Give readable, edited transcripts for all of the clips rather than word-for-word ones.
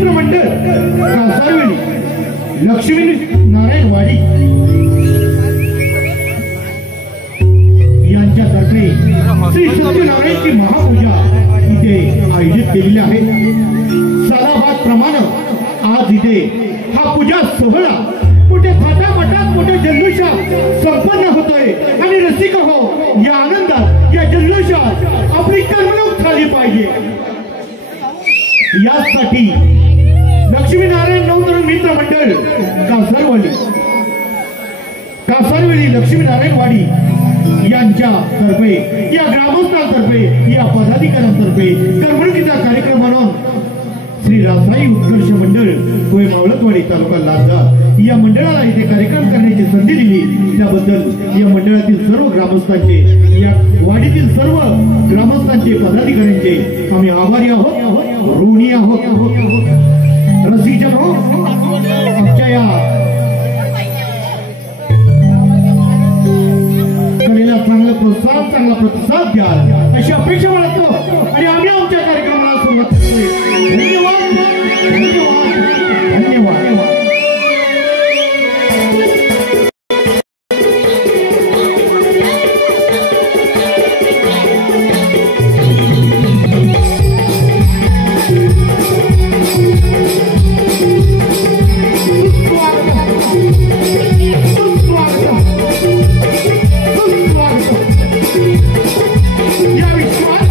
मित्र मंडळ कासारवेली लक्ष्मी नारायण वाडी यांच्यातर्फे श्री सत्यनारायणची महापूजा इथे आयोजित केलेली आहे। सालाबाद प्रमाणे आज इथे हा पूजा सोहळा मोठ्या थाटामाटात मोठ्या जल्लोषात संपन्न होतोय आणि रसिक हो या आनंदात या जल्लोषात आपली करमणूक झाली पाहिजे। यासाठी लक्ष्मीनारायण नवतरुण मित्र मंडळ कासारवेली लक्ष्मीनारायण वाडी यांच्या तर्फे या ग्रामस्थांतर्फे या पदाधिकाऱ्यांतर्फे करमणुकीचा कार्यक्रम म्हणून श्री रासाई उत्कर्ष मंडळ कोय मावळतवाडी तालुका लांजा या मंडळाला इथे कार्यक्रम करण्याची संधी दिली त्याबद्दल या मंडळातील सर्व ग्रामस्थांचे या वाडीतील सर्व ग्रामस्थांचे पदाधिकाऱ्यांचे आम्ही आभारी आहोत ऋणी आहोत। रसिकजन हो आमच्या या कलेला चांगला प्रतिसाद द्याल अशी अपेक्षा बाळगतो आणि आम्ही आमच्या कार्यक्रमाला सुरुवात करतोय। धन्यवाद धन्यवाद धन्यवाद। या विश्वास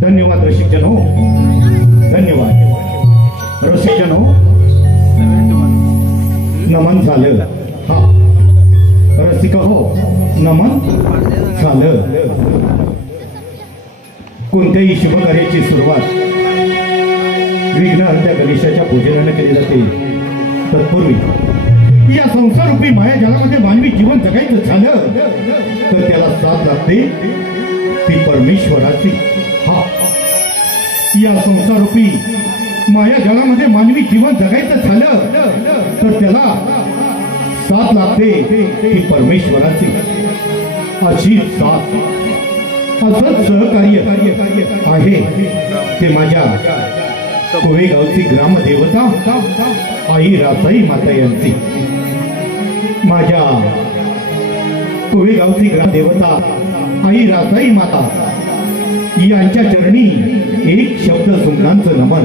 धन्यवाद रसिकजनो, धन्यवाद रसिकजनो. नमन झालं. हा रसिक हो, नमन झालं. कोणत्याही शुभकार्याची सुरुवात विघ्नहर्त्या गणेशाच्या पूजनाने केली जाते. तत्पूर्वी या संसारूपी माया जलामध्ये मानवी जीवन जगायचं झालं तर त्याला साथ लागते ती परमेश्वराची. हा या संसारूपी माया जलामध्ये मानवी जीवन जगायचं झालं तर त्याला साथ लागते ती परमेश्वराची. अशी साथ असंच सहकार्य आहे ते माझ्या कोळेगावची ग्रामदेवता आई रासाई माता यांची. माझ्या कोळेगावची ग्रामदेवता आई रासाई माता यांच्या चरणी एक शब्द सुमनांचं नमन.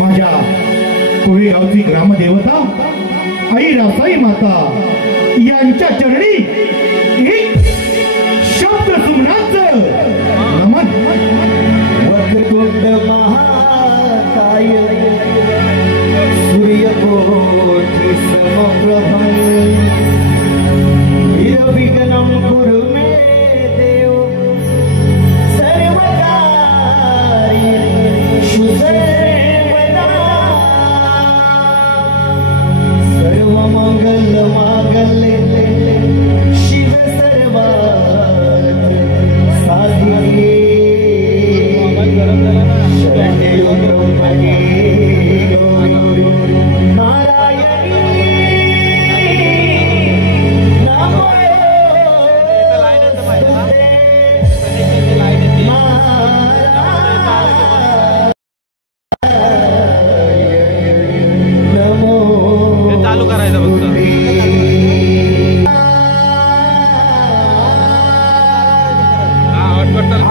माझ्या कोळेगावची ग्रामदेवता आई रासाई माता यांच्या चरणी एक शब्द सुमनांचं नमन. वक्रतुंड महाकाय सूर्यकोटि समप्रभं निर्विघ्नं कुरु मे देव सर्वकार्येषु सर्वदा. सर्वमङ्गलमाङ्गल्ये शिव सर्वार्थ साधिके चालू करायचं फक्त. हा हॉटस्पॉट चालू.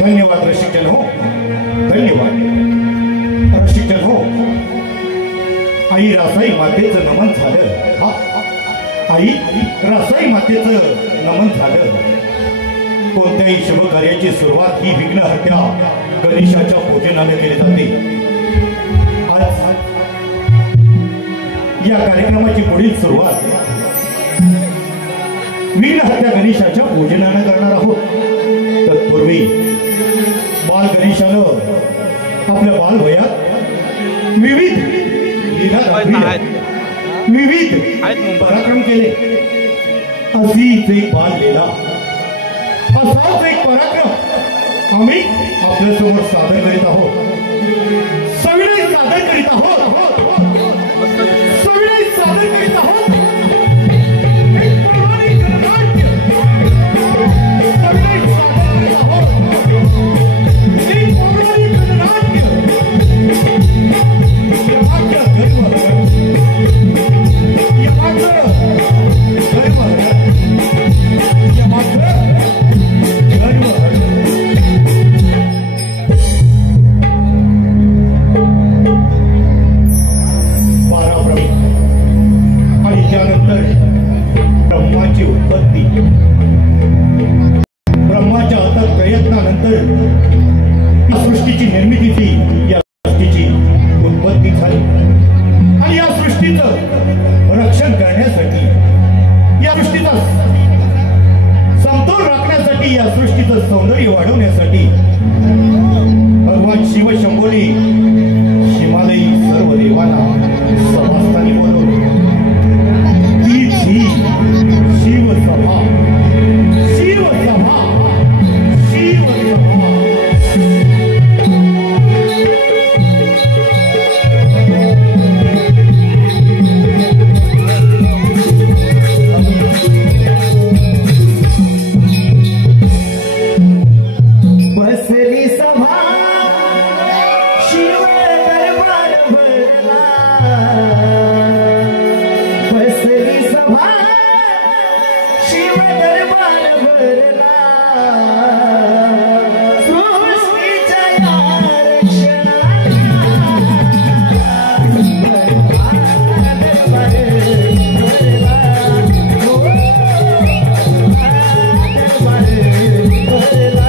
धन्यवाद रसिकजन हो, धन्यवाद रसिकजन हो. आई रासाई मातेचं नमन झालं. आई रासाई मातेचं नमन झालं. कोणत्याही शुभ कार्याची सुरुवात ही विघ्नहर्त्या गणेशाच्या पूजनाने केली जाते. आज या कार्यक्रमाची पुढील सुरुवात विघ्नहर्त्या गणेशाच्या पूजनाने करणार आहोत. तत्पूर्वी बाल गणेशानं आपल्या बालवयात विविध पराक्रम केले. अशीच एक बाल लीला, असाच एक पराक्रम आम्ही आपल्या समोर सादर करीत आहोत. सविनय सादर करीत आहोत. सविनय सादर करीत आहोत. एक पौराणिक नाट्य सविनय सादर करीत आहोत. एक पौराणिक नाट्य ब्रह्माच्या अथक प्रयत्नानंतर या सृष्टीची निर्मितीची, या सृष्टीची उत्पत्ती झाली. आणि या सृष्टीचं रक्षण करण्यासाठी, या सृष्टीचा समतोल राखण्यासाठी, या सृष्टीचं सौंदर्य वाढवण्यासाठी भगवान शिव शंभोने हिमालयी सर्व देवांना सभास्थानी बोलवले. तीच ही शिवसभा. शिवसभा. शिवसभा. बसली सभा शिव दरबार भरला. बसली सभा शिव दरबार भरला. सृष्टीच्या या रक्षणाला दरबार भरला. हो, दरबार भरला.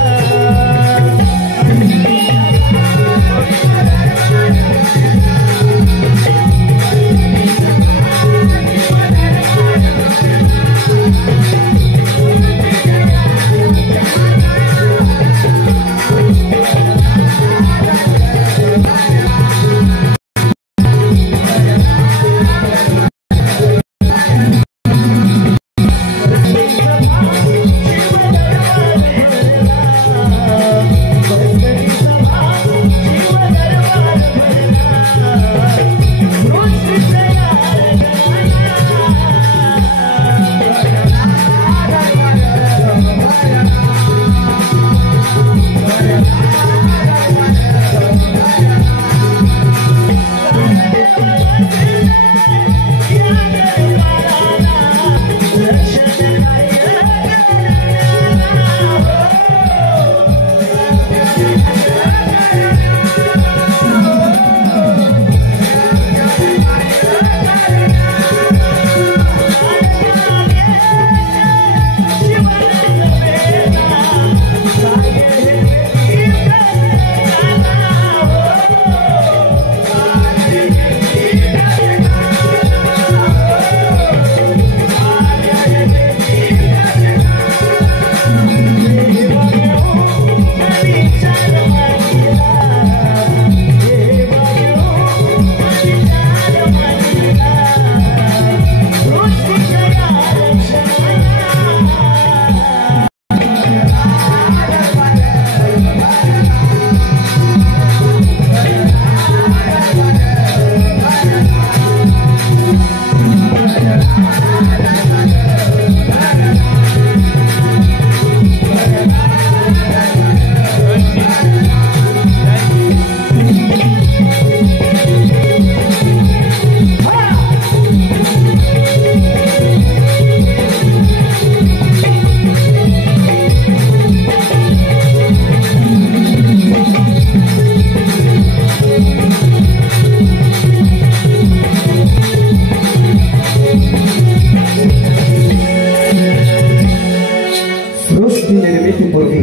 निर्मितीपूर्वी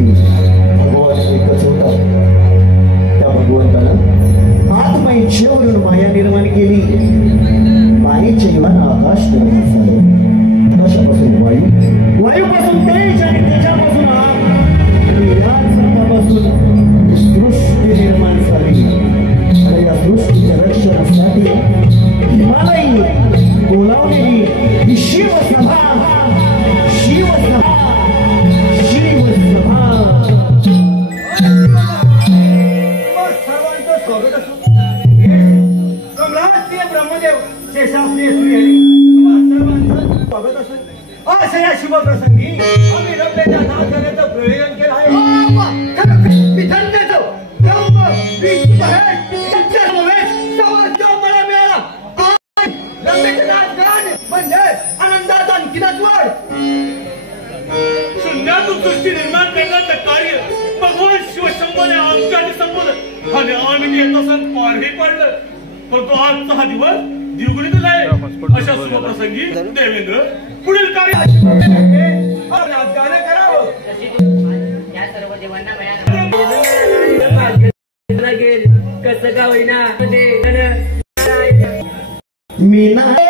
भगवान एकच होता. त्या भगवंतानं आत्मइच्छेवरून माया निर्माण केली. मायेच्या जीवानं आकाश निर्माण झालं. आकाशापासून वायूपासून तेज आणि तेजापासून आग आणि याच आगापासून सृष्टी निर्माण झाली. आणि या सृष्टीच्या रक्षणासाठी हिमालयी बोलावलेली ही शिवसभा शिवसभा शिवसभा. सर्वांचं स्वागत असो. सम्राट ब्रह्मदेव शेषासनी श्रीहरी सर्वांचं स्वागत असेल. अशा या शुभप्रसंगी आम्ही रब्याच्या नाथानेचं प्रयोजन केलं आहे. मी धन्यतो ब्रह्म विष्णू महेश सत्य महेश सामर्थ्य मला मिळाला. रब्याचे नाथगान म्हणजे आनंदात आणखीनच वाढ. शून्यातून सृष्टी निर्माण करण्याचं कार्य भगवान शिवशंभोने आमच्यासाठी संपवलं आणि आम्ही येत असं पारही पडलं. परंतु आजचा हा दिवस द्विगुणित आहे. अशा शुभप्रसंगी देवेंद्र पुढील कार्य गाणं करावं. या सर्व देवांना कसं का होईना मी नाही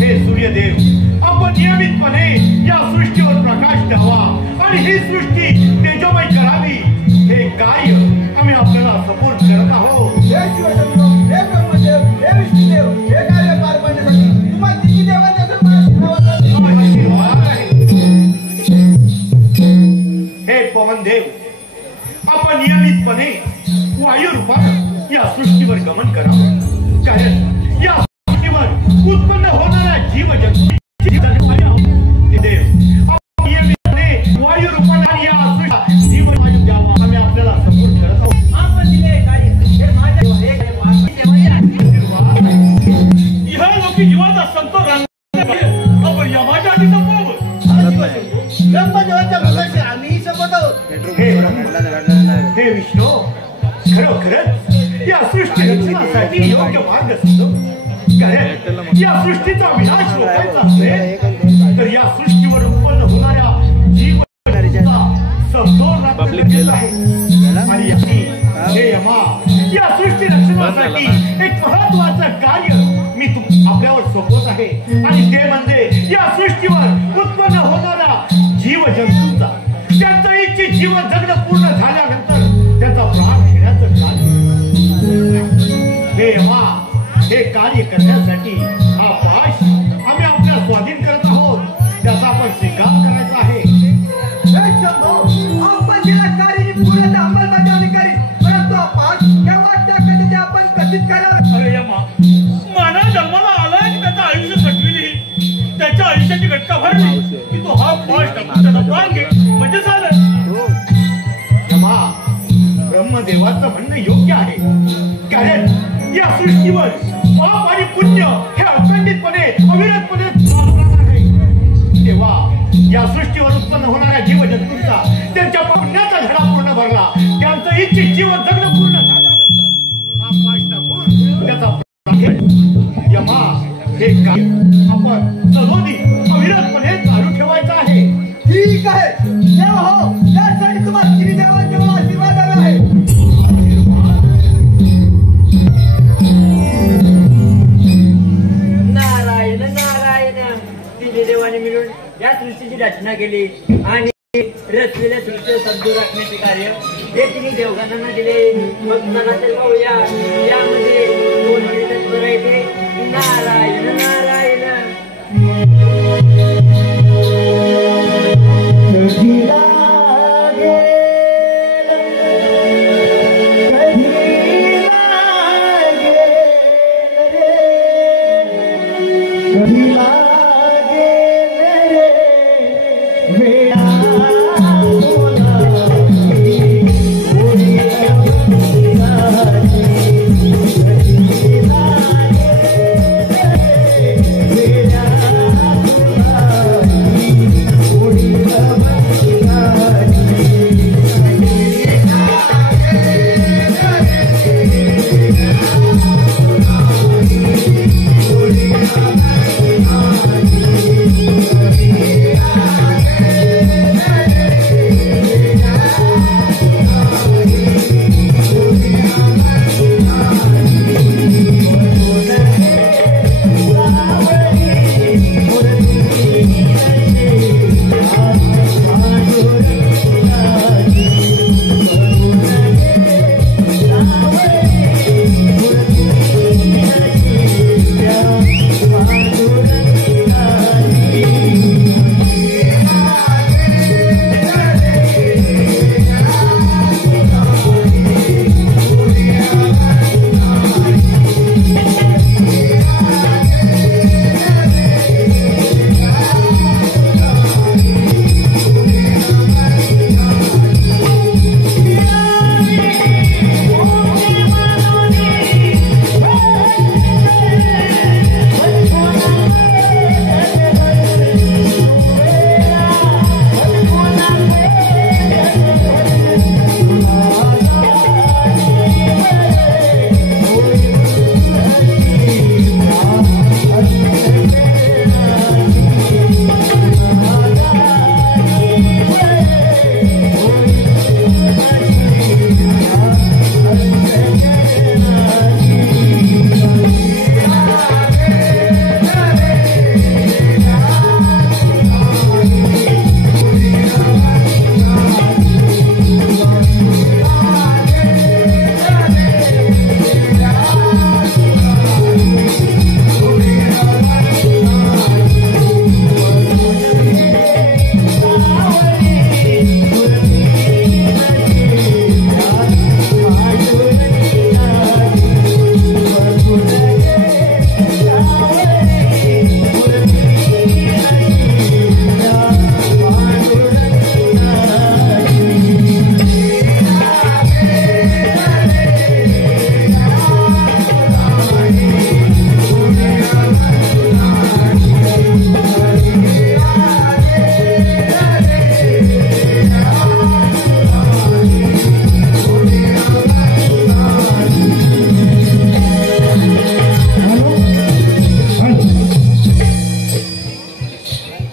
हे सूर्यदेव आपण नियमितपणे या सृष्टी सृष्टीवर गमन करावं, कारण या सृष्टीवर उत्पन्न होणाऱ्या जीवजंतूंची जगण्याची वायू रूपाने या जीववायू द्यावा आम्ही आपल्याला सपोर्ट करत आहोत. आपण दिले कार्य हे माझ्या ह्या लोकी जीवाचा संतोष आपण या माझ्या आधी संपवावं. ब्रह्मदेवाच्या मुलाशी आम्ही संपत आहोत. हे विष्णू, खरोखरच या सृष्टी रक्षणासाठी योग्य मार्ग सुचव, कारण या सृष्टीचा विनाश रोखायचा असेल तर या सृष्टीवर उत्पन्न होणाऱ्या जीवनाचा समतोल राखणं गरजेचं आहे. आणि हे यमा, या सृष्टी रक्षणासाठी एक महत्वाचं कार्य मी आपल्यावर सोपवत आहे, आणि ते म्हणजे या सृष्टीवर उत्पन्न होणारा जीवजंतूंचा त्यांचं इच्छित जीवन जगणं पूर्ण झाल्यानंतर त्यांचा प्राण घेण्याचं कार्य. हे यमा, हे कार्य करण्यासाठी हा पाश आम्ही आपल्या स्वाधीन करत आहोत, त्याचा आपण स्वीकार करायचा आहे. आपण ज्या कार्याची पूर्ण अंमलबजावणी करीत, परंतु पाच केव्हा त्या कधी आपण कथित करावं. अरे यमा, मानव जन्माला आलाय आणि त्याचं आयुष्य सटविली, त्याच्या आयुष्याची घटका भरली की तो हा पाश टाकून त्याचा प्राण घे म्हणजे झालं. यमा, ब्रह्मदेवाचं म्हणणं योग्य आहे, कारण या सृष्टीवर पाप आणि पुण्य हे अखंडितपणे अविरतपणे चालणार आहे. तेव्हा या सृष्टीवर उत्पन्न होणाऱ्या जीवजंतूंचा त्यांच्या पुण्याचा धडा पूर्ण भरला, त्यांचं इच्छित जीवन जगणं पूर्ण झाल्यानंतर हा पाश टाकून त्याचा प्राण घे. यमा, हे कार्य आपण सलोनी अविरतपणे चालू ठेवायचं आहे. ठीक आहे देव हो, त्यासाठी तुम्हाला श्रीदेवांचा मला आशीर्वाद आला आहे. नारायण नारायण. तिन्ही देवाने मिळून या सृष्टीची रचना केली आणि रचलेल्या सृष्टीचे सद्दू राखण्याचे कार्य हे तिन्ही देवगणांना दिले. मग मला तर पाहूया यामध्ये दोन तत्पर आहे ते नारायण नारायण.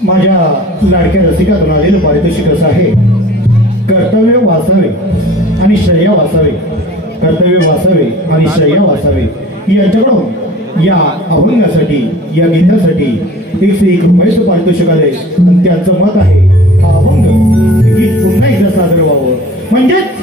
माझ्या लाडक्या रसिकातून आलेलं पारितोषिक असं आहे, कर्तव्य वाचावे आणि श्रेय वाचावे, कर्तव्य वाचावे आणि श्रेय वाचावे. यांच्याकडून या अभंगासाठी, या गीतासाठी 101 रुपयाचं पारितोषिक आले. आणि त्यांचं मत आहे हा अभंग गीत पुन्हा एकदा सादर व्हावं, म्हणजेच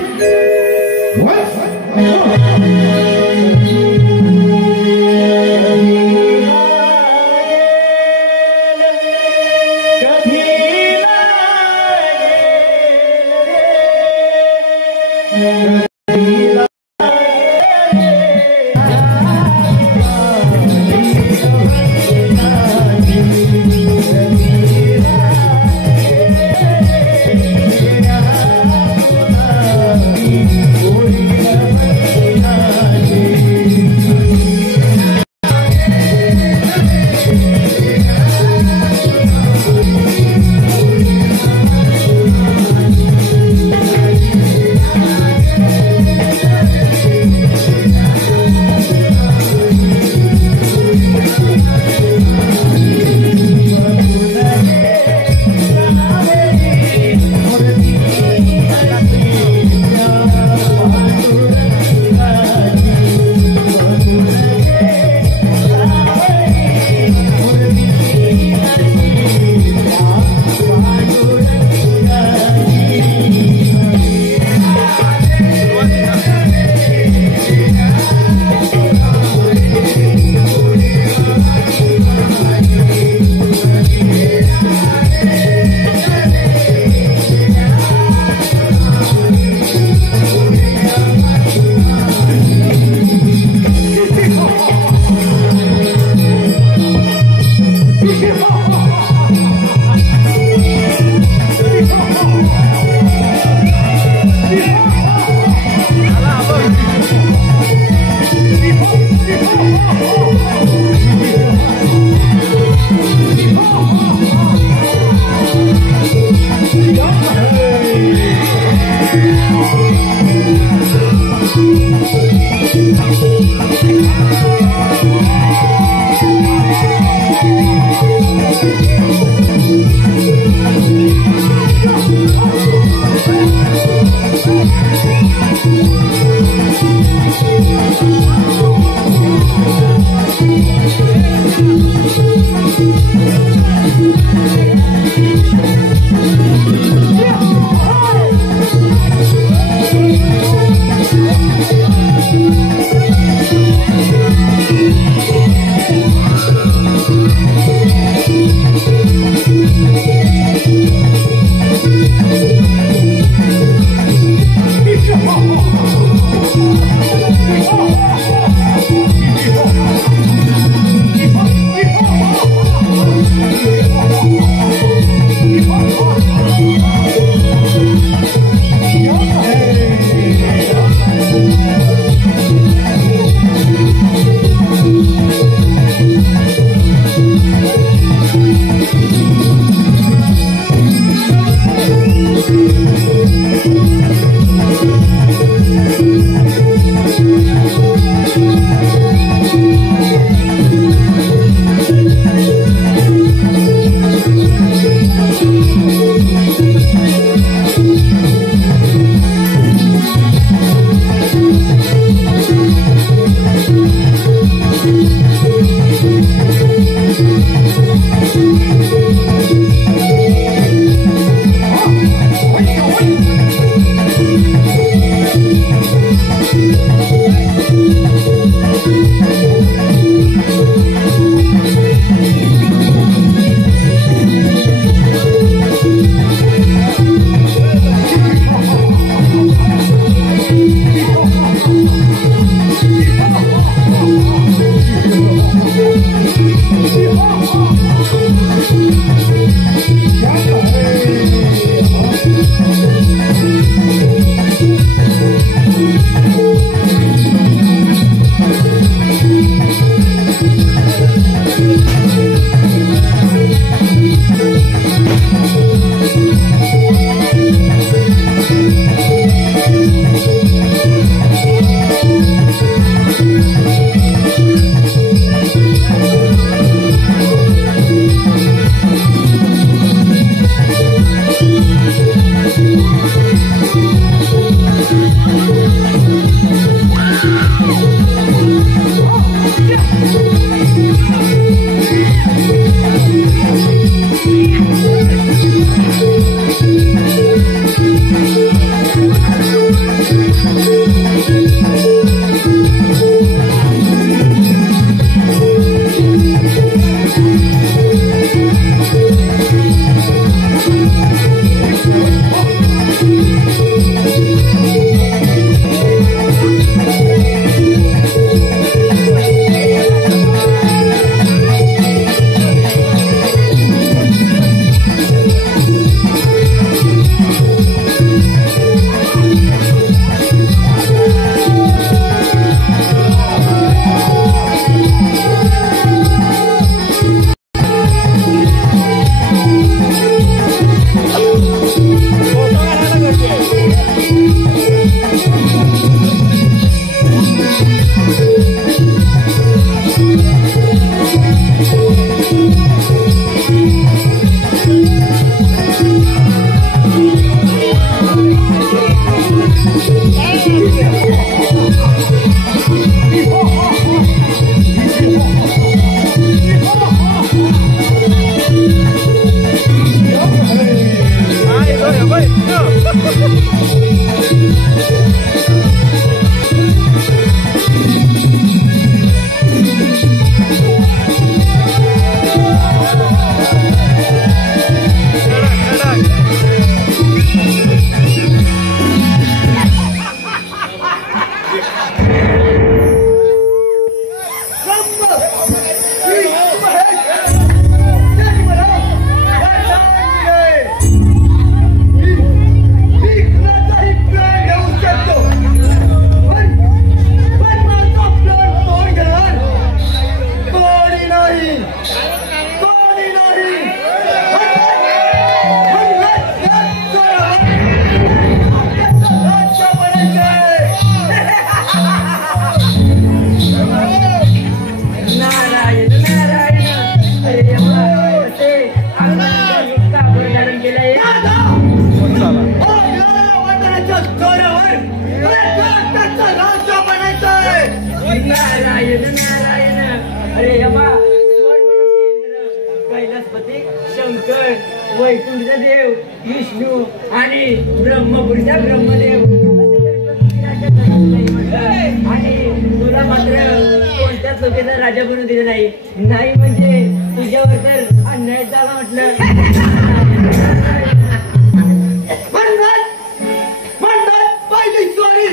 शंकर, वैकुंठचा देव विष्णू आणि ब्रह्मपुरीचा ब्रह्मदेव आणि तुला मात्र कोणत्याच लोकांना राजा बनवून दिलं नाही. नाही म्हणजे तुझ्यावर तर अन्याय झाला म्हटलं. म्हणतात पहिली स्वारी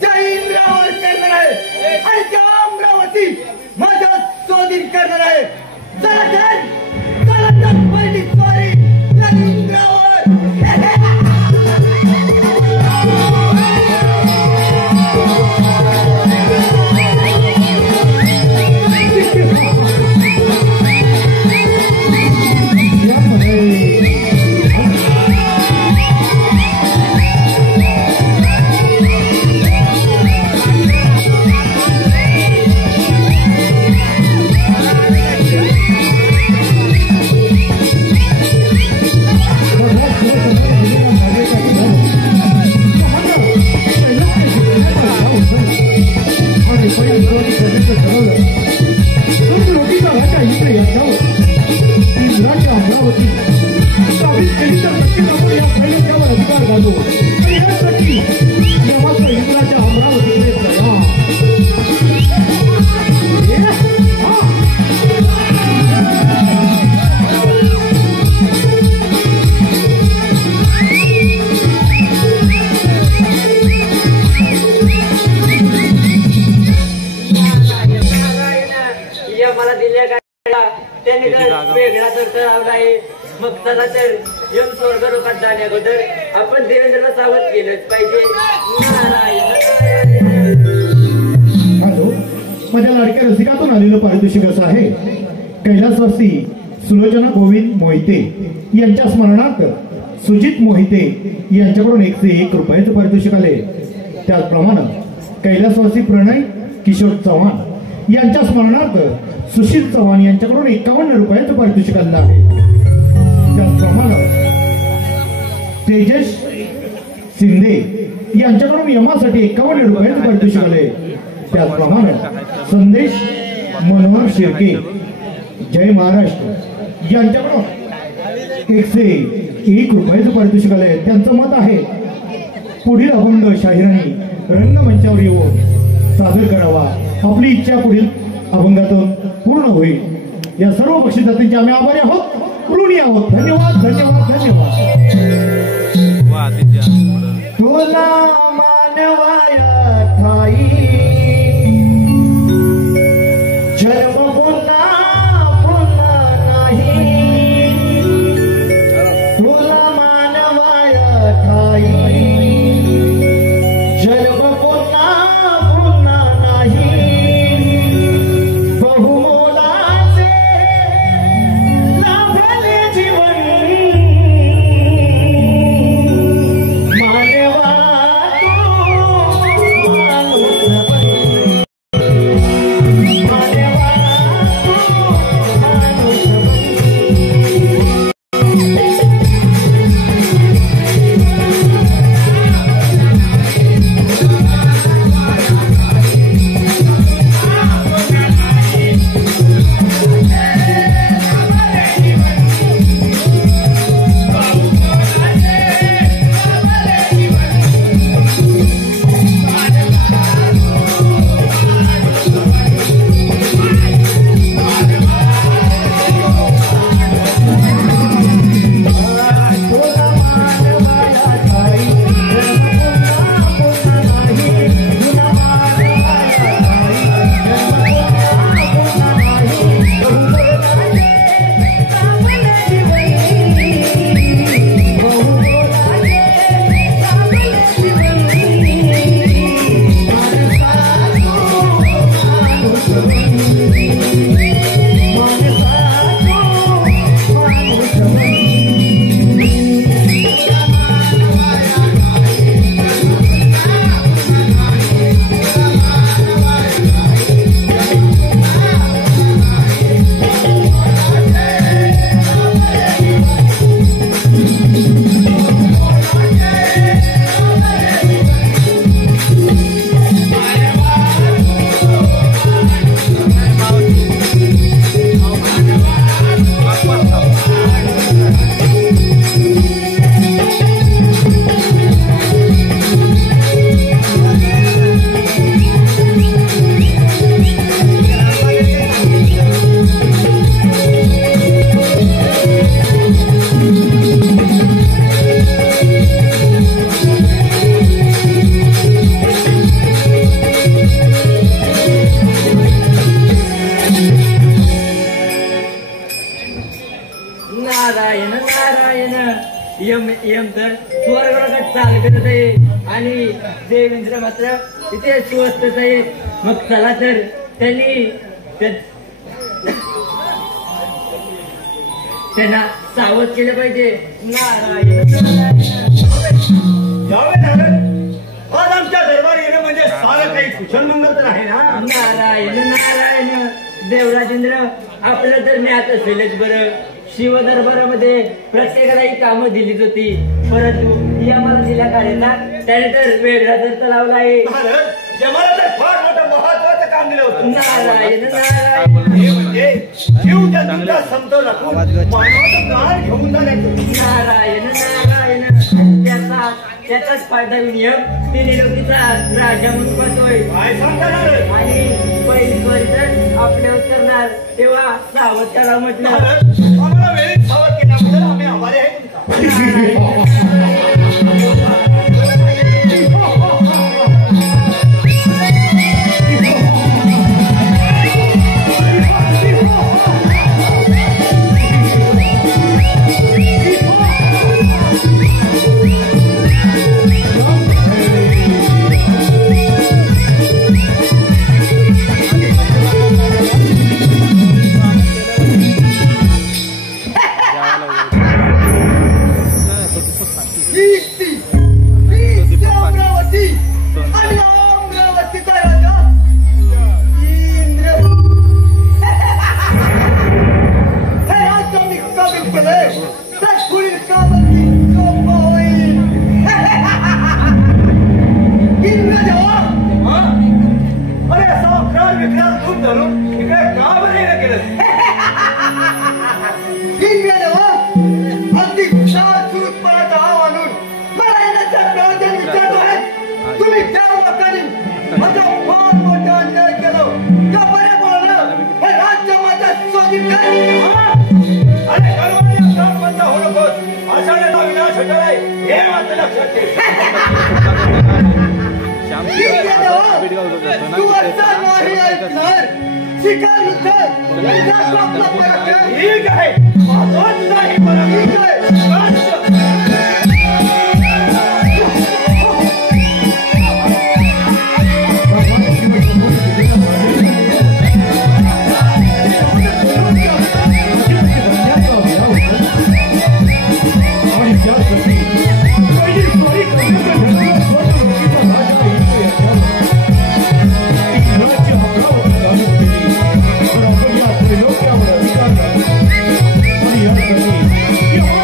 त्या इंद्रावर करणार आहे आणि त्या अमरावती माझ्या स्वाधीन करणार आहे. चला तर पहिली स्वारी त्या इंद्रावर. त्यांनी तर वेगळा तर लावलाय. मग चला तर यम स्वर्ग लोकात जाण्या अगोदर आपण देवेंद्रला सावध केलंच पाहिजे. हॅलो, माझ्या लाडक्या रसिकातून आलेलं पारितोषिक असं आहे. कैलासवासी सुलोचना गोविंद मोहिते यांच्या स्मरणार्थ सुजित मोहिते यांच्याकडून 101 रुपयाचं पारितोषिक आले. त्याचप्रमाणे कैलासवासी प्रणय किशोर चव्हाण यांच्या स्मरणार्थ सुशील चव्हाण यांच्याकडून 51 रुपयाचं पारितोषिक आलं आहे. त्याचप्रमाणे तेजस शिंदे यांच्याकडून यमासाठी 51 रुपयाचं पारितोषिक आले. त्याचप्रमाणे संदेश मनोहर शिर्के जय महाराष्ट्र यांच्याकडून 101 रुपयाचं पारितोषिक आले. त्यांचं मत आहे पुढील अभंग शाहिरांनी रंगमंचावर येऊन सादर करावा. आपली इच्छा पुढील अभंगातून पूर्ण होईल. या सर्व बक्षिसांचे आम्ही आभारी आहोत, ऋणी आहोत. धन्यवाद धन्यवाद धन्यवाद. तुला मानवाया ठाई जन्म पुन्हा नाही. तुला मानवाया ठाई जन्म पुन्हा नाही. बहुमोलाचे लाभले जीवन मानवा नारायण नारायण यम यम तर स्वर्गाकडे चाल करत आहे आणि देवेंद्र मात्र इथे स्वस्थच आहे. मग चला तर त्यांना सावध केलं पाहिजे. नारायण नारायण आज आमच्या दरबार येणं म्हणजे सारं काही कुशल मंगल तर आहे ना. नारायण नारायण देवराजेंद्र आपलं तर ज्ञात असेलच बरं. शिव दरबारामध्ये प्रत्येकाला ही कामं दिलीच होती, परंतु ही आम्हाला दिल्या कार्याचा त्याने तर वेगळा दर्थ लावला आहे. जमाला तर फार मोठं महत्वाचं काम दिलं होतं. नारायण नारायण हे म्हणजे जीव जंतूचा समतोल राखून मानवाचं प्राण घेऊन जाण्याचं. नारायण नारायण त्याचाच फायदा नियम तिनिलोकीचा राजा म्हणून पाहतोय. काय सांगणार आणि पहिली वारी तर आपल्यावर करणार तेव्हा सावध करा म्हटलं. आम्हाला वेळेत सावध केल्याबद्दल आम्ही आभारी आहे तुमचा. ठीक आहे. Yeah.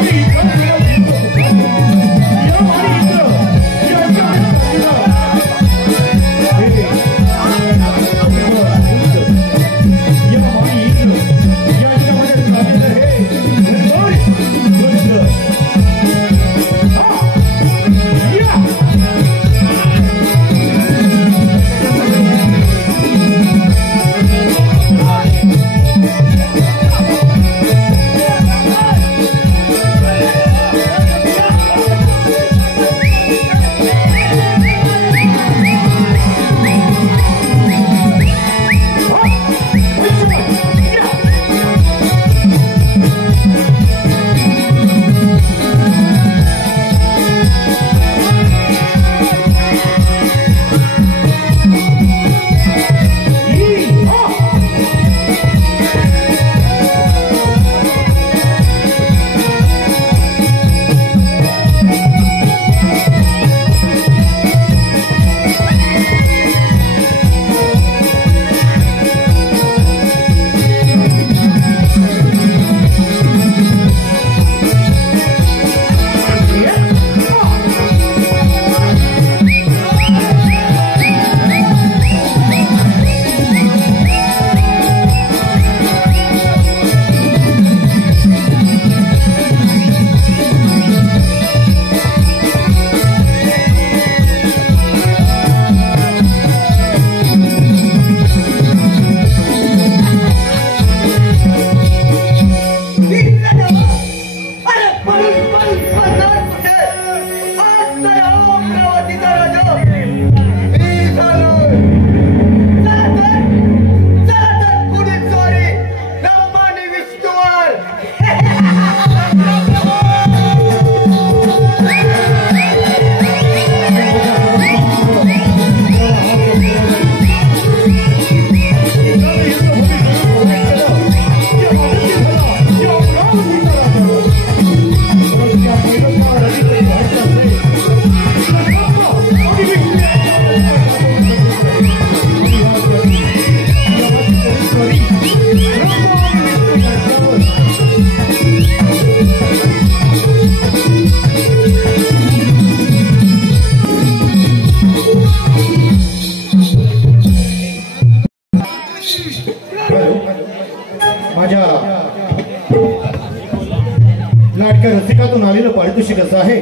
रसिकातून आलेलं पारितोषिक असं आहे.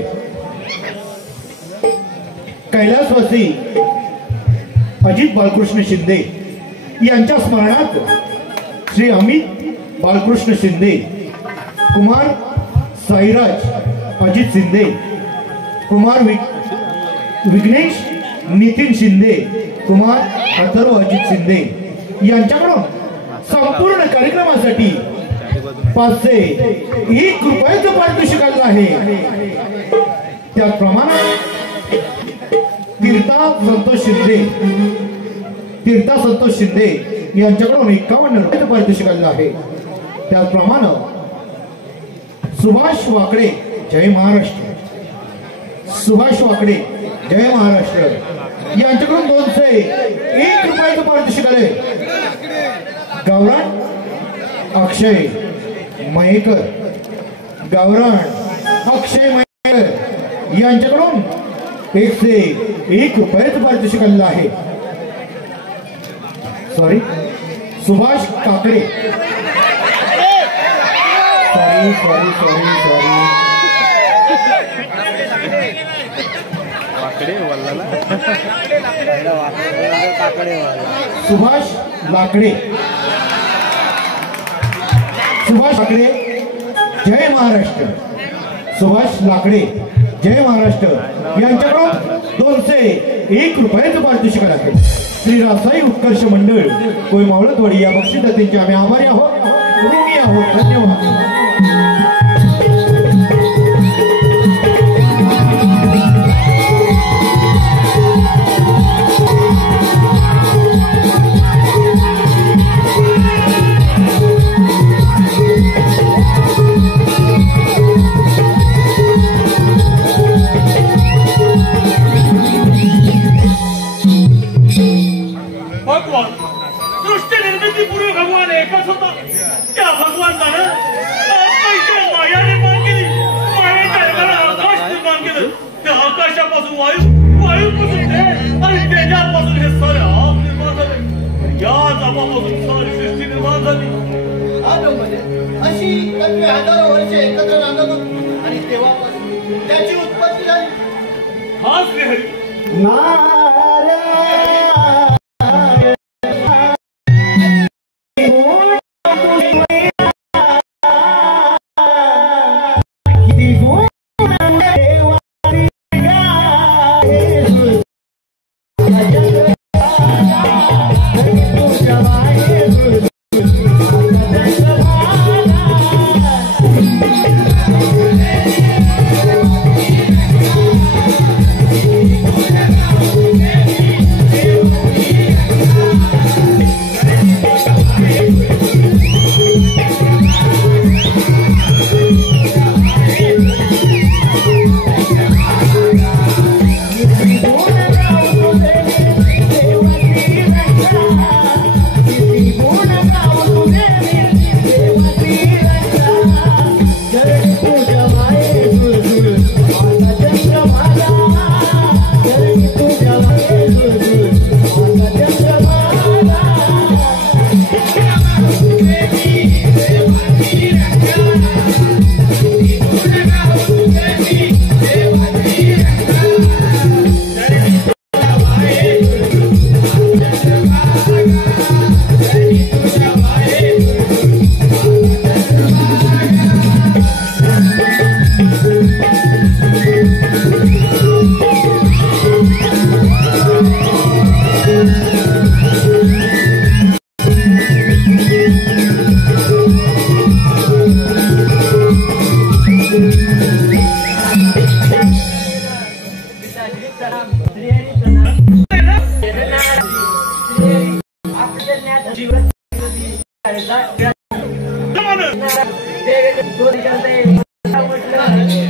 कैलासवासी अजित बाळकृष्ण शिंदे यांच्या स्मरणार्थ श्री अमित बाळकृष्ण शिंदे, कुमार साईराज अजित शिंदे, कुमार विघ्नेश नितीन शिंदे, कुमार अथर्व अजित शिंदे यांच्याकडून संपूर्ण कार्यक्रमासाठी 501 रुपयाचं पारितोषिक आलं आहे. त्याचप्रमाणे तीर्था संतोष शिंदे यांच्याकडून 51 रुपयाचं पारितोषिक आलं आहे. त्याचप्रमाणे सुभाष वाकडे जय महाराष्ट्र यांच्याकडून 201 रुपयाचं पारितोषिक आले. गावरान अक्षय मयेकर यांच्याकडून 101 रुपयाचं पारितोषिक आलेलं आहे. सॉरी, सुभाष काकडे, सॉरी सुभाष लाकडे जय महाराष्ट्र, यांच्याकडून 201 रुपयाचं पारितोषिक आहे. श्री रासाई उत्कर्ष मंडळ कोय मावळतवाडी या बक्षीसदात्यांचे आम्ही आभारी आहोत, ऋणी आहोत. धन्यवाद. भगवान सृष्टी निर्मितीपूर्वी भगवान एकच होता. त्या भगवंतानं पैसे माया निर्माण केली, मायाच्या जगाला आकाश निर्माण केलं. त्या आकाशापासून वायूपासून ते आणि तेजापासून हे सारे आप निर्माण झाले. याच आपापासून सारी सृष्टी निर्माण झाली. अशी तत्वे हजारो वर्षे एकत्र नांदत होती आणि तेव्हापासून त्याची उत्पत्ती झाली. हा श्रीहरी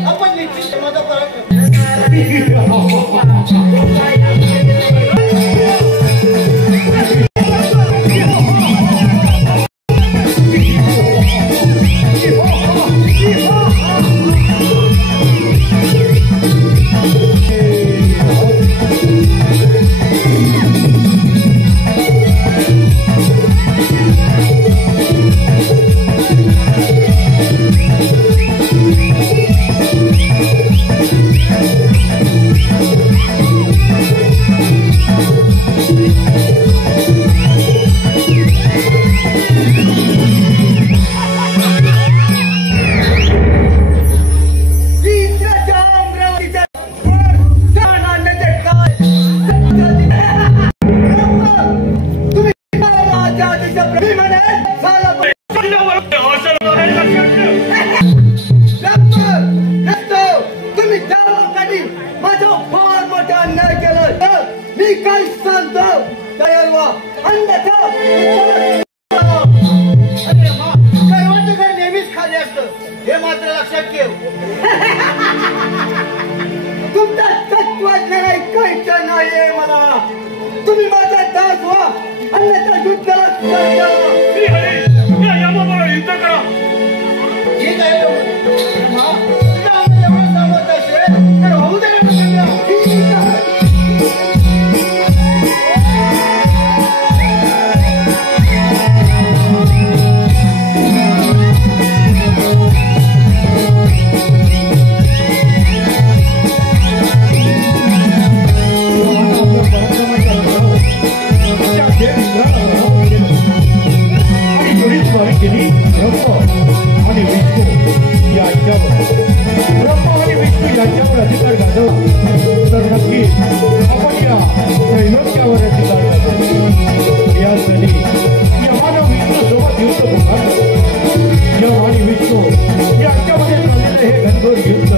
आपण निश्चित माझा फरक मी काय सांगतो तयार व्हा अन्यथा सर्वांचं घर नेहमीच खाली असतं हे मात्र लक्षात ठेव. तुमचा तत्वज्ञान ऐकायचं नाहीये मला. तुम्ही माझा दास व्हा अन्यथा युद्धात श्री हरी या यमाबरोबर युद्ध करा. ठीक आहे एवढं सांगत असेल तर होऊ दे ना. ठीक आहे केली ब्रह्म आणि विष्णू यांच्यावर अधिकार गाजवला तर नक्की आपण या त्रैलोक्यावर अधिकार गाजवतो. यासाठी यमानं विष्णू सोबत युद्ध पुकारलं. यम आणि विष्णू यांच्यामध्ये चाललेलं हे घनघोर युद्ध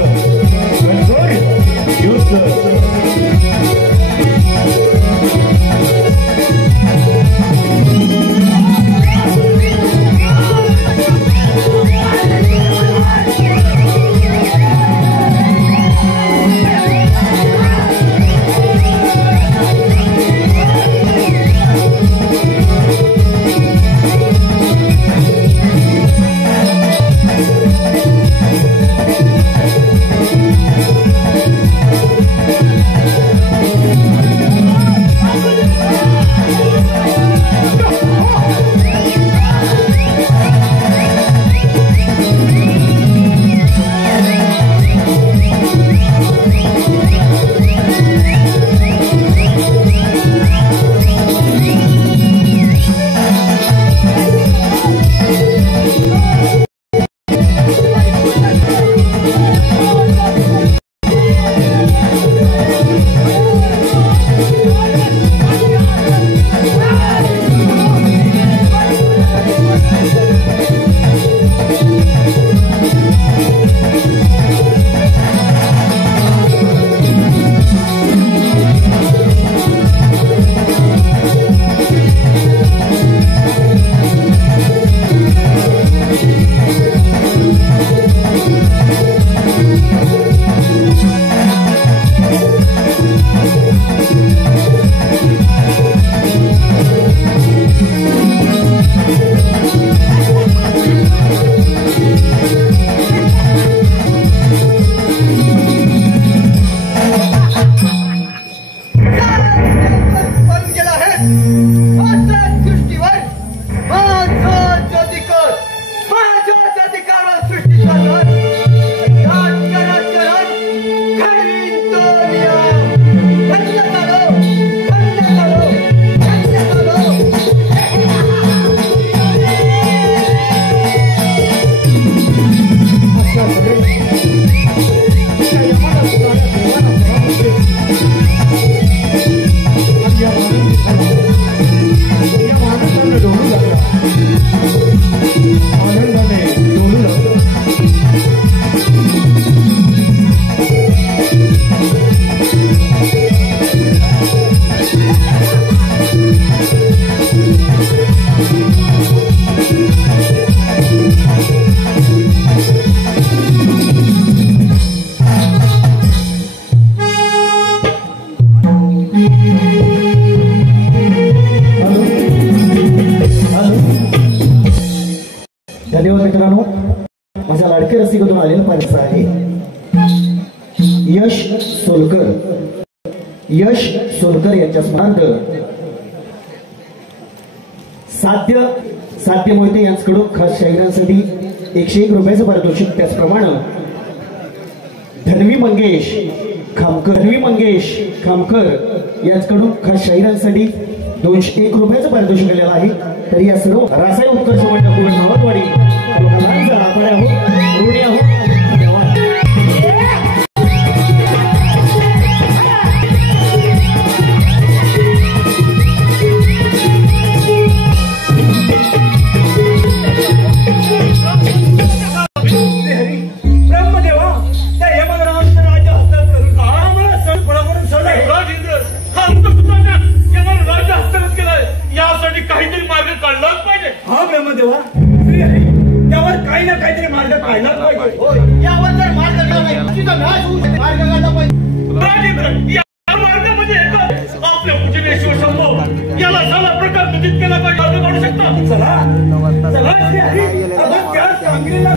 धन्यवाद मित्रांनो. माझ्या लाडके रसिकेतून आलेला पाहिजे आहे यश सोलकर यांच्या स्मार्ट साध्य मोहिते यांच्याकडून खास शाहिरांसाठी 101 रुपयाचं पारितोषिक. त्याचप्रमाणे धन्वी मंगेश खामकर यांच्याकडून खास शाहिरांसाठी 201 रुपयाचं पारितोषिक आलेलं आहे. तर या सर्व रासाई उत्कर्ष मंडळ मावतवाडी आपण आहोत ऋणी आहोत. ब्रह्मदेवा त्या यमराजांचं राज्य हस्तांतर करून आम्हाला सण फळा करून सोडा. राजेंद्र हा अंत सुद्धा केवळ राज्य हस्तगत केलाय. यासाठी काहीतरी मार्ग काढलाच पाहिजे. हा ब्रह्मदेवा, श्री हरी, त्यावर काही ना काहीतरी मार्ग काढलाच पाहिजे. यावर जर मार्ग काढला नाही तिचा नाश होऊ शकतो. मार्ग काढला पाहिजे. राजेंद्र, या मार्ग म्हणजे एकच. आपल्या पूजनीय शिवशंभो याला झाला प्रकार निश्चित केला पाहिजे. मार्ग काढू शकता. चला चला श्री हरी, आपण त्या सांगलीला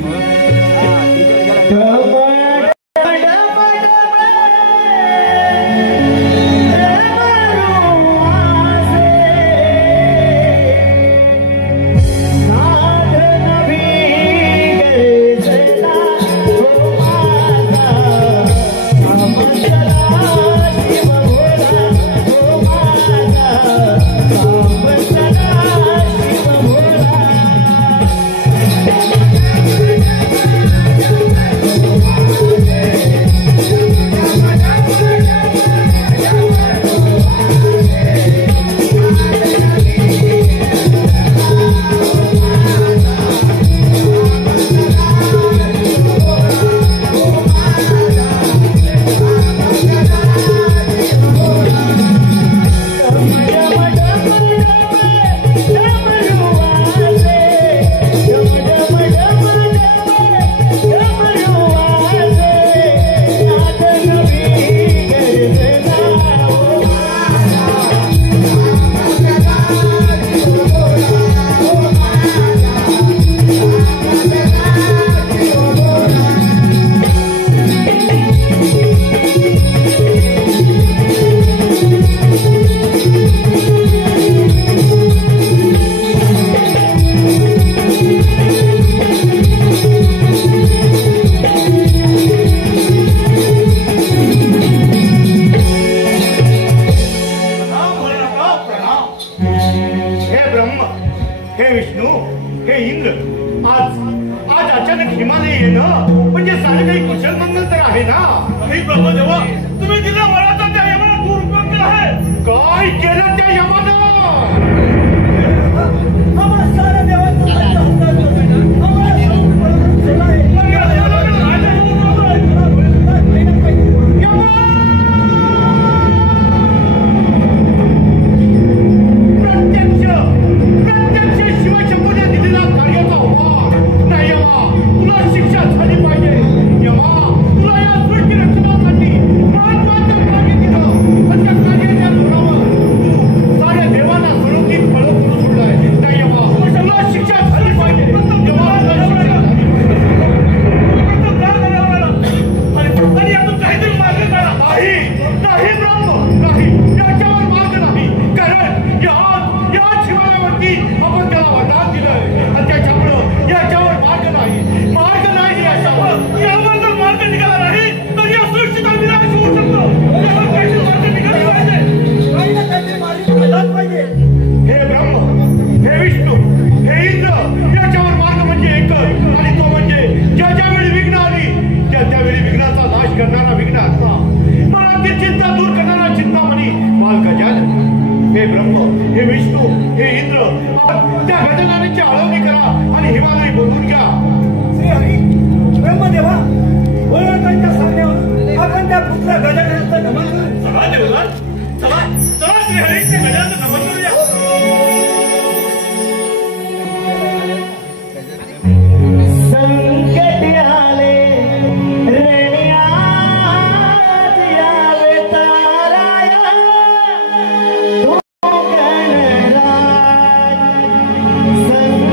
संग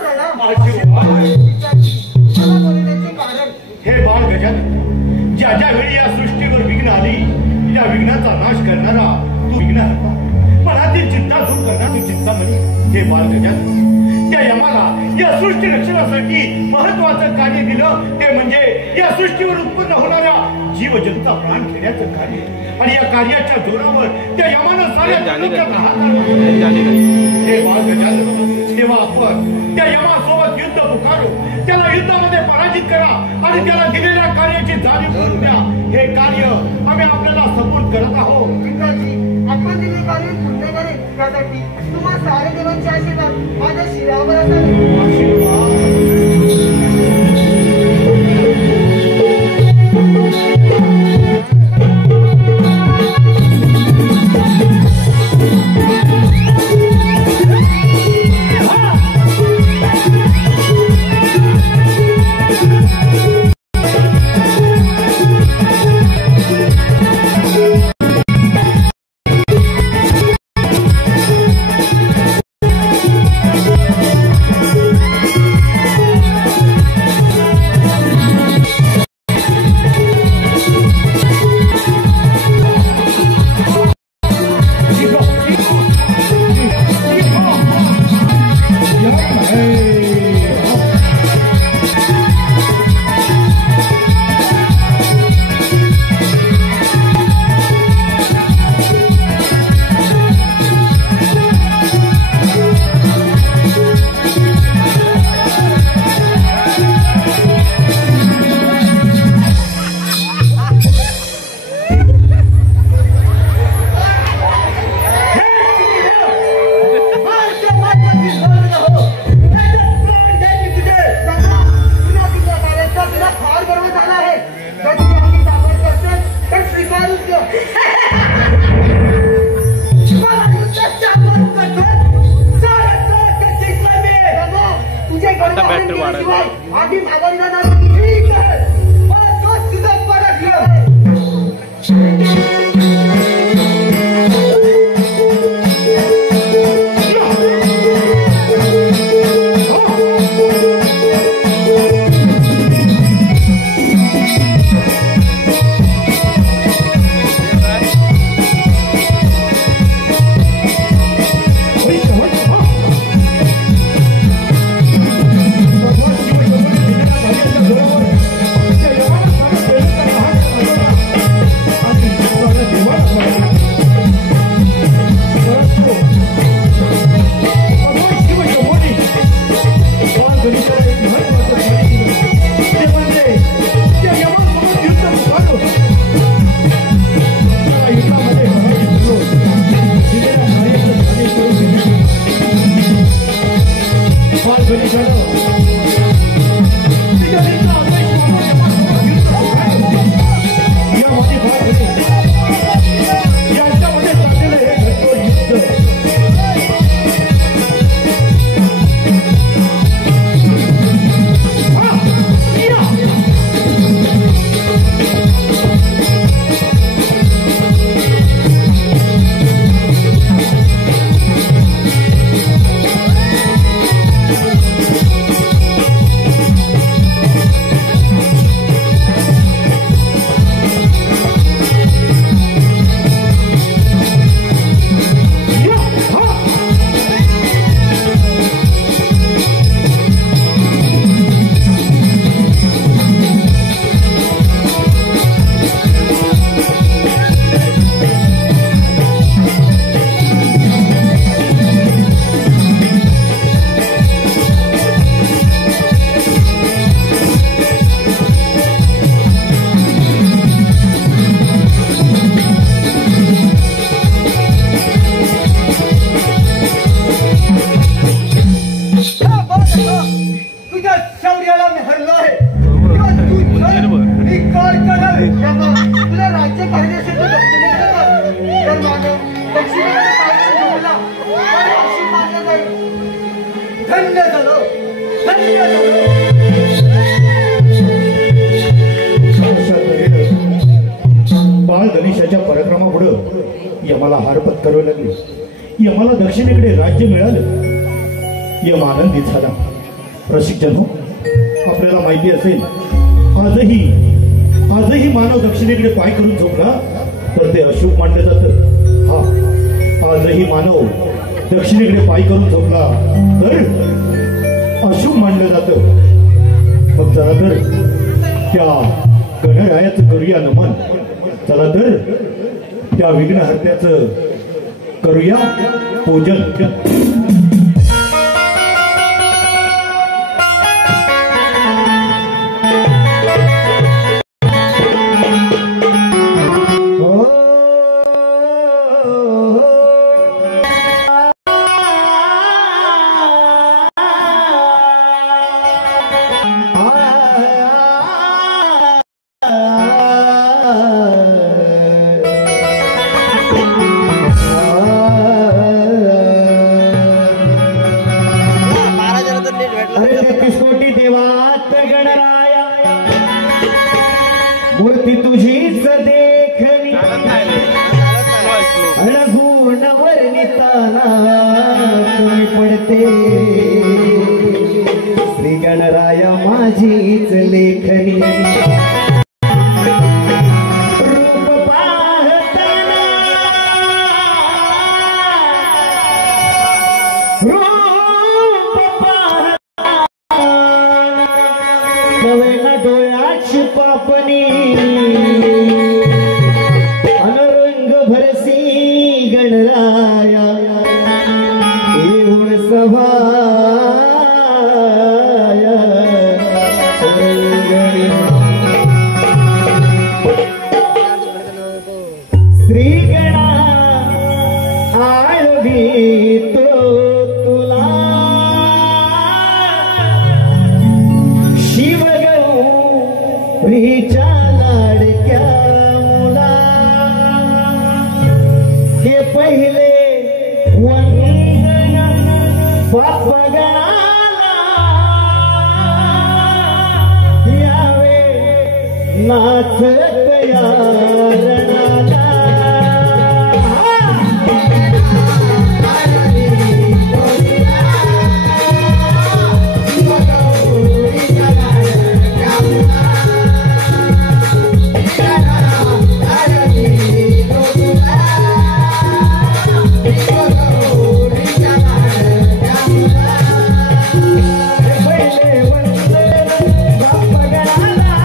प्रणाम. आशीर्वाद. मला बोलण्याचे कारण हे बाळ गजानन, ज्या ज्या वेळी या सृष्टीवर विघ्न आली, या विघ्नाचा नाश करणारा तू विघ्नहर्ता, मनातील चिंता दूर करणारा तू चिंतामणी. हे बाळ गजानन, त्या यमाला या सृष्टी रक्षणासाठी महत्वाचं कार्य दिलं, ते म्हणजे या सृष्टीवर उत्पन्न होणाऱ्या जीवजंतूचा प्राण घेण्याचं कार्य. आणि या कार्याच्या जोरावर त्या यमानं साऱ्या जगाचा हात. हे बाळ गजानन, तेव्हा आपण त्या यमासोबत युद्ध पुकारू, त्याला युद्धामध्ये पराजित करा आणि त्याला दिलेल्या कार्याची जाणीव करून द्या. हे कार्य आम्ही आपल्याला सपोर्ट करत आहोत. पिताजी, आपण दिले कार्य पूर्ण करेल त्यासाठी तुम्हा सारे देवांचे आशीर्वाद माझ्या शिरावर असावे. आधी मागायला ठीक आहे, मला तोच तुझा परत तुझ्या शौर्याला मी हरलो आहे. तुला राज्य पाहण्यासाठी तर मानव दक्षिणेकडे पाहिजे झोपला आणि अशी मानलं जाईल. धन्य झालो, धन्य झालो. बाळ गणेशाच्या पराक्रमापुढं यमाला हार पत्करावी लागली. यमाला दक्षिणेकडे राज्य मिळालं. यम आनंदित झाला. प्रशिक्षण हो, आपल्याला माहिती असेल आजही मानव दक्षिणेकडे पाय करून झोपला तर ते अशुभ मानलं जातं. हा, आजही मानव दक्षिणेकडे पाय करून झोपला तर अशुभ मानलं जातं. मग चला तर त्या गणरायाचं करूया नमन. चला तर त्या विघ्नहर्त्याचं करूया पूजन. मूर्ती तुझीच देखणी अनगुण वर्णिताना तुम्ही पडते. श्री गणराय माझीच लेखनी रूप पाहताना नव्या डोळ्याची पापणी अनरंग भरसी गणराया येऊन सभाया श्री गणा आळवीतो तुला शिवगौरीच्या लाडक्या मुला हे पहिले वंदन बाप्पा गणाला यावे नाचत या रणाला. पहिले वंदन बाप्पा गणाला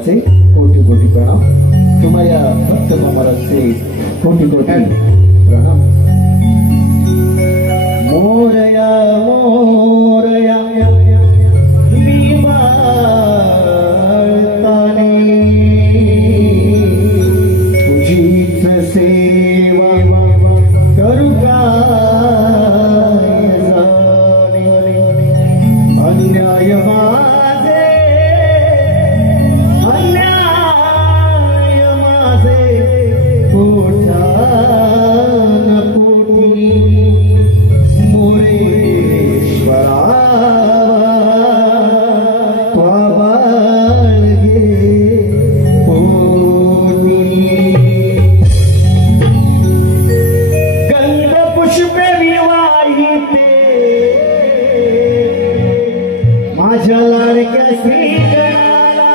महाराजचे कोटी कोटी प्रणाम. तुम्हाला भक्त महाराजचे कोटी कोटी प्रणाम. मोरया मोरया विवाळताने तुझीच सेवा करू काय जाणे. अन्याय माझे अन्याय माझे पोटान पोटी मोरेश्वरा त्वा बाळगे पोटी. गंध पुष्पे विवाहिते माझ्या लाडक्या श्रीगणाला.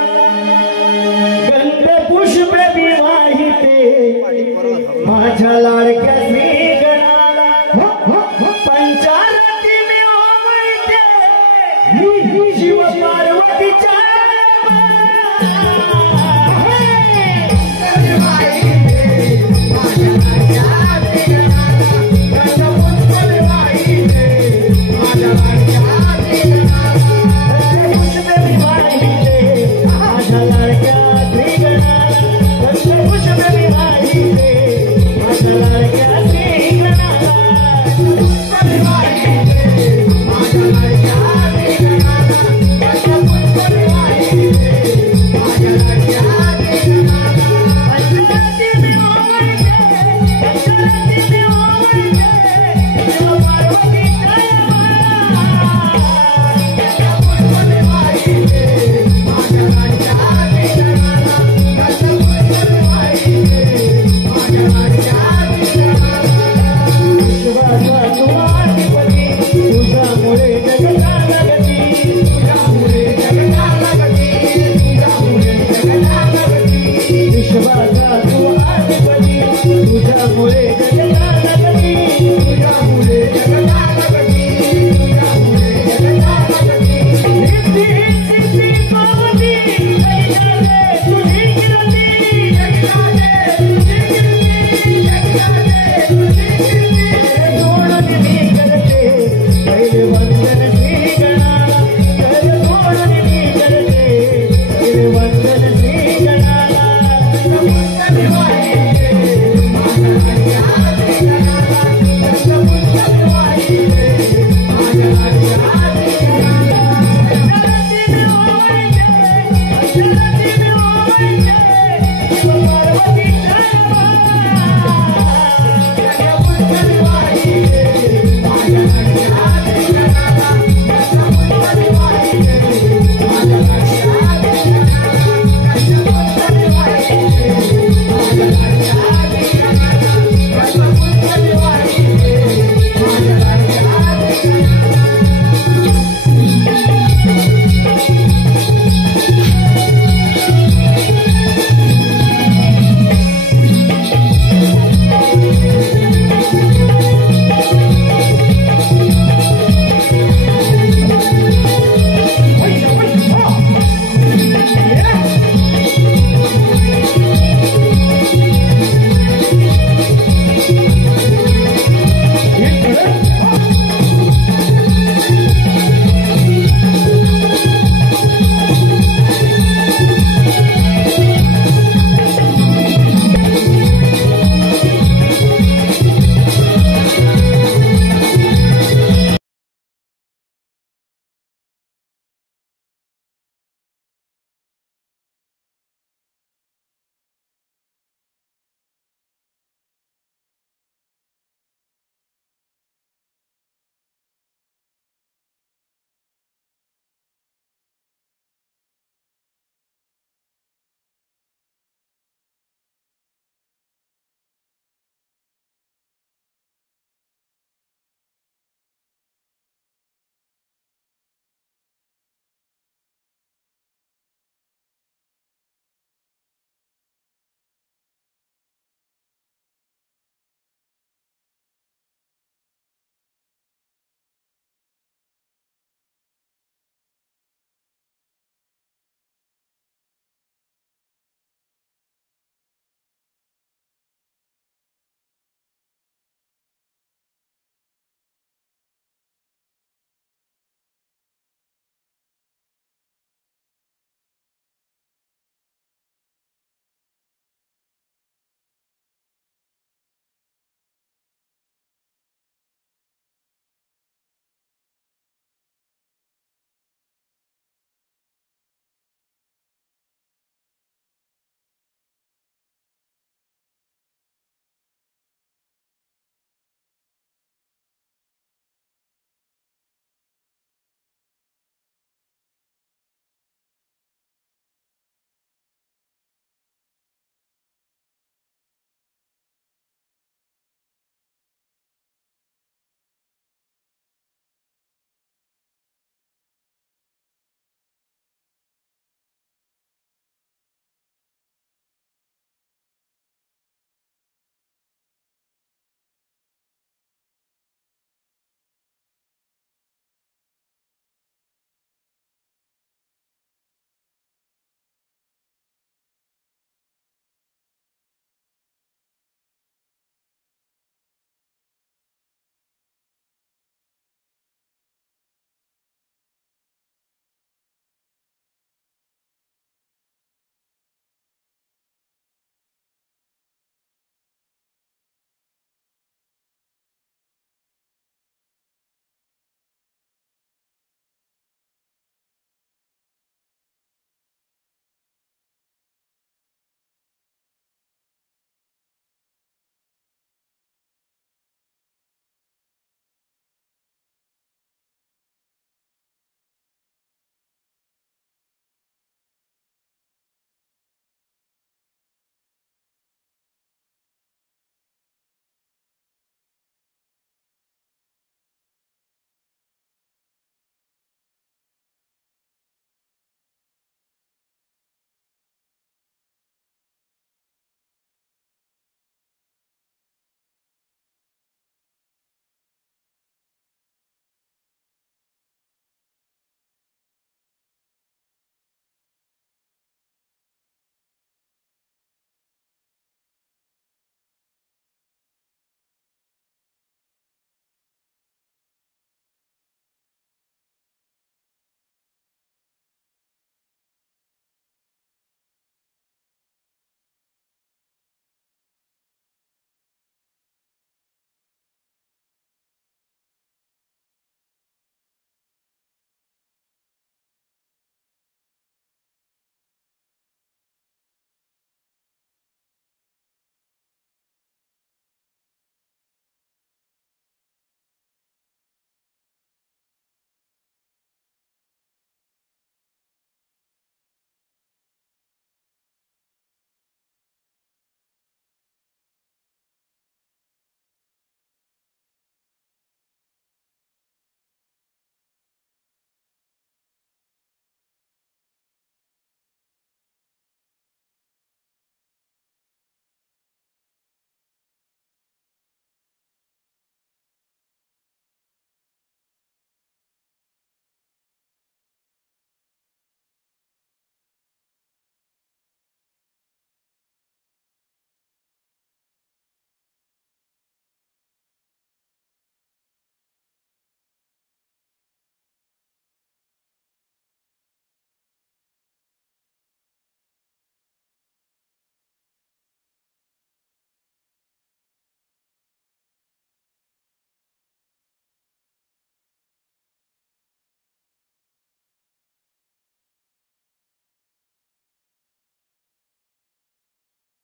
गंध पुष्पे विवाहिते माझ्या लाडक्या श्री